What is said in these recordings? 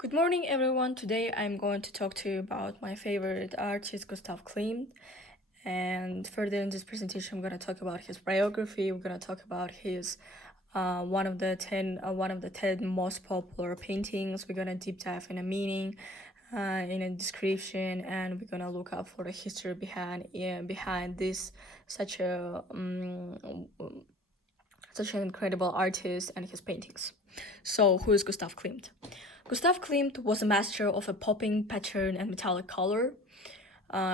Good morning, everyone. Today I'm going to talk to you about my favorite artist, Gustav Klimt. And further in this presentation, I'm going to talk about his biography. We're going to talk about his one of the 10 most popular paintings. We're going to deep dive in a meaning, in a description, and we're going to look up for the history behind this such a such an incredible artist and his paintings. So, who is Gustav Klimt? Gustav Klimt was a master of a popping pattern and metallic color.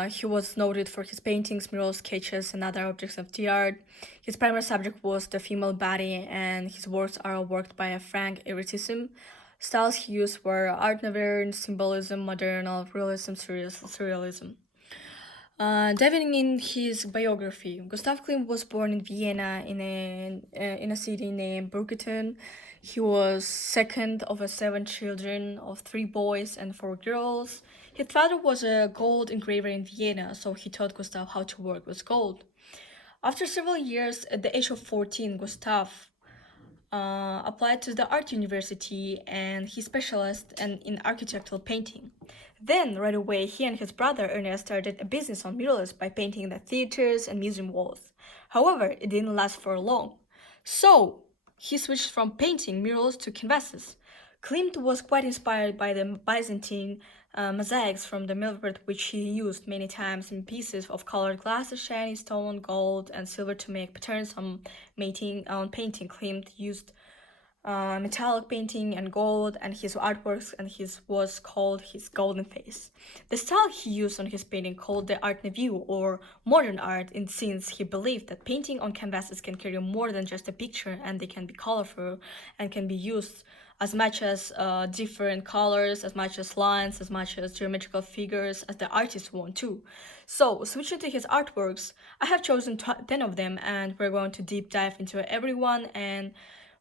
He was noted for his paintings, murals, sketches, and other objects of the art. His primary subject was the female body, and his works are worked by a frank eroticism. Styles he used were Art Nouveau, symbolism, modern realism, surrealism. Diving in his biography, Gustav Klimt was born in Vienna in a city named Burgeten. He was second of 7 children of 3 boys and 4 girls. His father was a gold engraver in Vienna, so he taught Gustav how to work with gold. After several years, at the age of 14, Gustav applied to the art university and he specialized in architectural painting. Then, right away, he and his brother Ernest started a business on murals by painting the theaters and museum walls. However, it didn't last for long. So, he switched from painting murals to canvases. Klimt was quite inspired by the Byzantine mosaics from the Milford, which he used many times in pieces of colored glass, shiny stone, gold, and silver to make patterns on painting. Klimt used metallic painting and gold, and his artworks and his was called his golden face. The style he used on his painting called the Art Nouveau or modern art, in since he believed that painting on canvases can carry more than just a picture and they can be colorful and can be used as much as different colors, as much as lines, as much as geometrical figures as the artist want to. So, switching to his artworks, I have chosen 10 of them and we're going to deep dive into every one and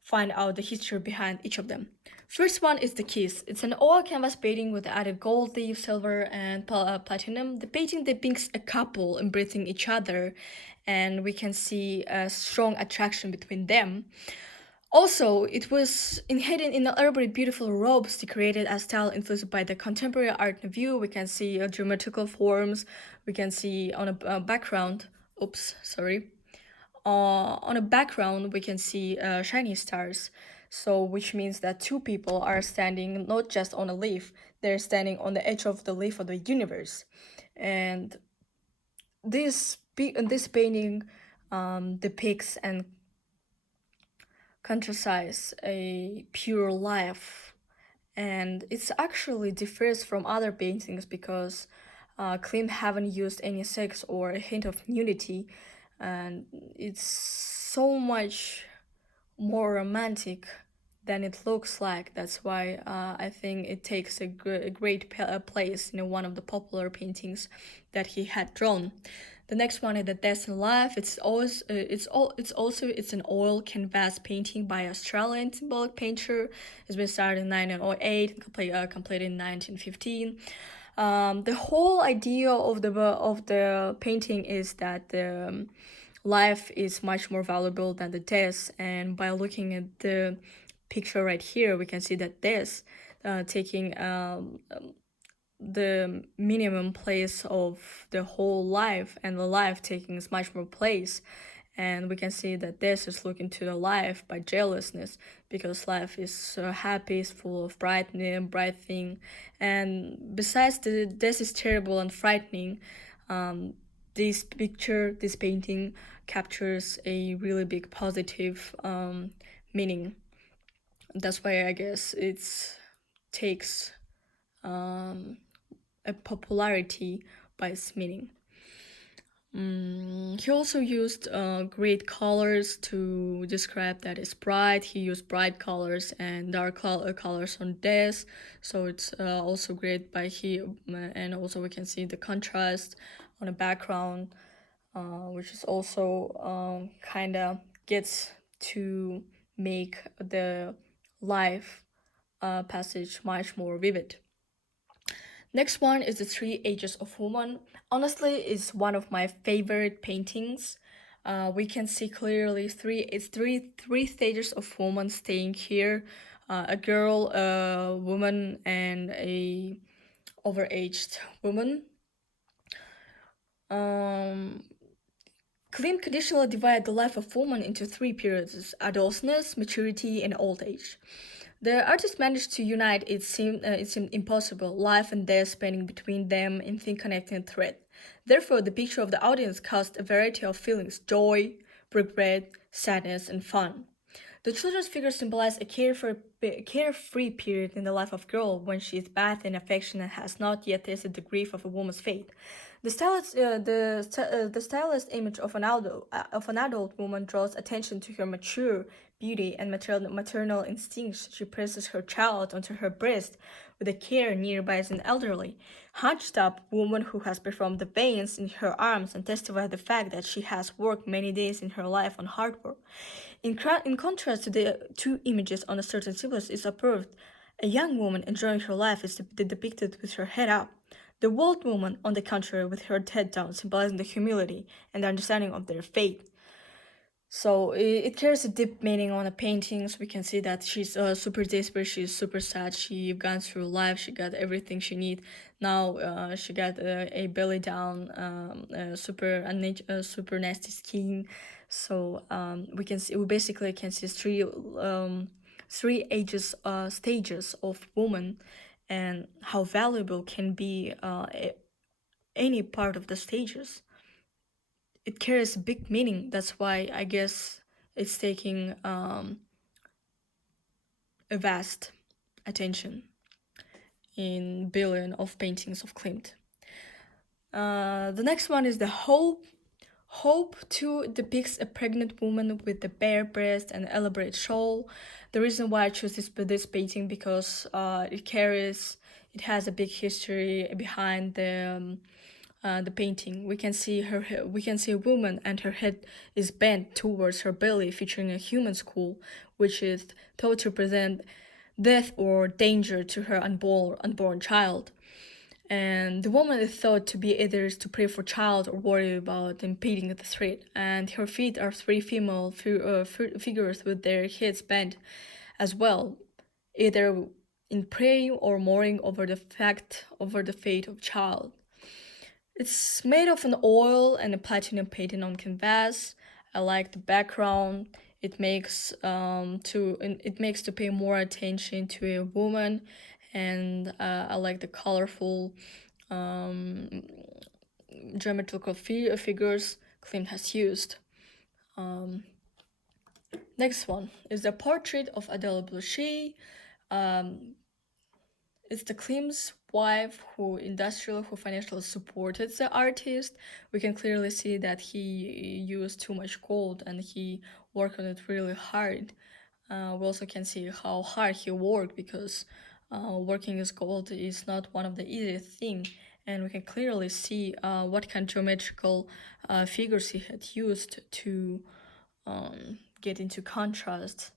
find out the history behind each of them. First one is the Kiss. It's an oil canvas painting with added gold leaf, silver, and platinum. The painting depicts a couple embracing each other, and we can see a strong attraction between them. Also, it was hidden in elaborate, beautiful robes decorated as style influenced by the contemporary Art Nouveau. We can see geometrical forms. We can see on a background. Oops, sorry. On a background we can see shiny stars, so which means that 2 people are standing not just on a leaf, they're standing on the edge of the leaf of the universe. And this painting depicts and contrasts a pure life, and it's actually differs from other paintings because Klimt haven't used any sex or a hint of nudity, and it's so much more romantic than it looks like. That's why I think it takes a great place in one of the popular paintings that he had drawn. The next one is the Death and Life. It's an oil canvas painting by Australian symbolic painter. It's been started in 1908 and completed in 1915. The whole idea of the painting is that the life is much more valuable than the death, and by looking at the picture right here, we can see that death taking the minimum place of the whole life, and the life taking much more place. And we can see that death is looking to the life by jealousness, because life is so happy, it's full of bright thing. And besides the death is terrible and frightening, this painting captures a really big positive meaning. That's why I guess it takes a popularity by its meaning. He also used great colors to describe that it's bright. He used bright colors and dark colors on this, so it's also great by he. And also we can see the contrast on the background, which is also kind of gets to make the life passage much more vivid. Next one is the 3 Ages of Woman. Honestly, it's one of my favorite paintings. We can see clearly three stages of woman staying here a girl, a woman, and a overaged woman. Um, Klimt conditionally divided the life of woman into three periods: adolescence, maturity, and old age. The artist managed to unite it seemed impossible, life and death spanning between them in thin connecting thread. Therefore, the picture of the audience caused a variety of feelings: joy, regret, sadness, and fun. The children's figures symbolize a carefree period in the life of a girl when she is bathed in affection and has not yet tasted the grief of a woman's fate. The stylized image of an adult woman draws attention to her mature beauty and maternal instincts. She presses her child onto her breast with a care nearby as an elderly, hunched-up woman who has performed the veins in her arms and testifies the fact that she has worked many days in her life on hard work. In contrast to the two images on a certain symbol is observed, a young woman enjoying her life is depicted with her head up. The old woman, on the contrary, with her head down, symbolizing the humility and the understanding of their fate. So it carries a deep meaning on the paintings. We can see that she's super desperate. She's super sad. She gone through life. She got everything she need. Now she got a belly down, super nasty skin. So we basically can see three ages stages of woman, and how valuable can be any part of the stages. It carries a big meaning. That's why I guess it's taking a vast attention in billion of paintings of Klimt. The next one is the Hope. Hope 2 depicts a pregnant woman with the bare breast and elaborate shawl. The reason why I chose this painting because it has a big history behind the painting. We can see a woman and her head is bent towards her belly, featuring a human skull, which is thought to represent death or danger to her unborn child. And the woman is thought to be either to pray for child or worry about impeding the threat. And her feet are three female figures with their heads bent as well, either in praying or mourning over the fate of child. It's made of an oil and a platinum painting on canvas. I like the background. It makes to pay more attention to a woman, and I like the colorful geometrical figures Klimt has used. Next one is the portrait of Adele Bluchet. It's the Klimt's wife who financially supported the artist. We can clearly see that he used too much gold and he worked on it really hard. We also can see how hard he worked because working with gold is not one of the easiest thing, and we can clearly see what kind of geometrical figures he had used to get into contrast.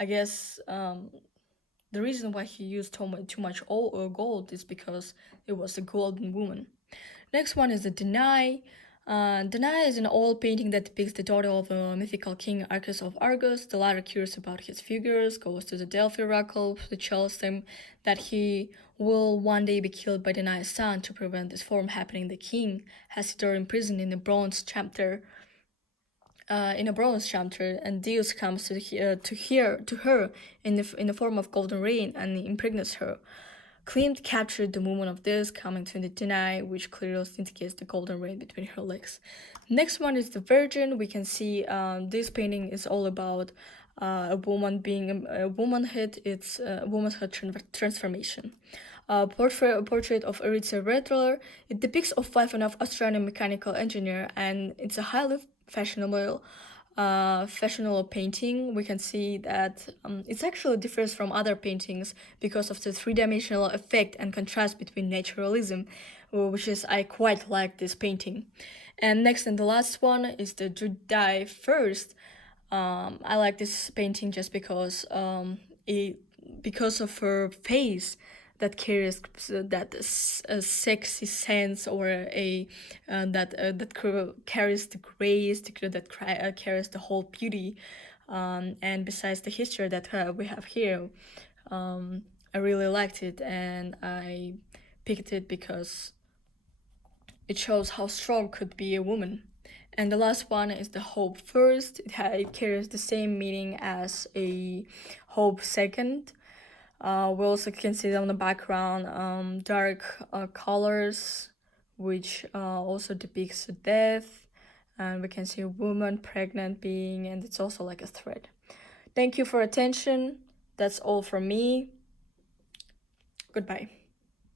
I guess the reason why he used too much gold is because it was a golden woman. Next one is the Danae. Danae is an oil painting that depicts the daughter of a mythical king Arcas of Argos. The latter, curious about his figures, goes to the Delphi oracle, who tells him that he will one day be killed by Danae's son. To prevent this from happening, the king has Hector imprisoned in a bronze chapter. And Zeus comes to her in the form of golden rain and impregnates her. Klimt captured the movement of this, coming to the Danae, which clearly indicates the golden rain between her legs. Next one is the Virgin. We can see this painting is all about a woman being a womanhood. It's a womanhood transformation. Portrait of Eritza Redler. It depicts a wife of Australian mechanical engineer, and it's a highly fashionable painting. We can see that it actually differs from other paintings because of the three-dimensional effect and contrast between naturalism, which is I quite like this painting. And next and the last one is the Die First. I like this painting just because because of her face that carries that sexy sense, or that carries the grace, that carries the whole beauty. And besides the history that we have here, I really liked it, and I picked it because it shows how strong could be a woman. And the last one is the hope first. It carries the same meaning as a hope second. We also can see on the background dark colors, which also depicts death. And we can see a woman pregnant being, and it's also like a thread. Thank you for attention. That's all from me. Goodbye.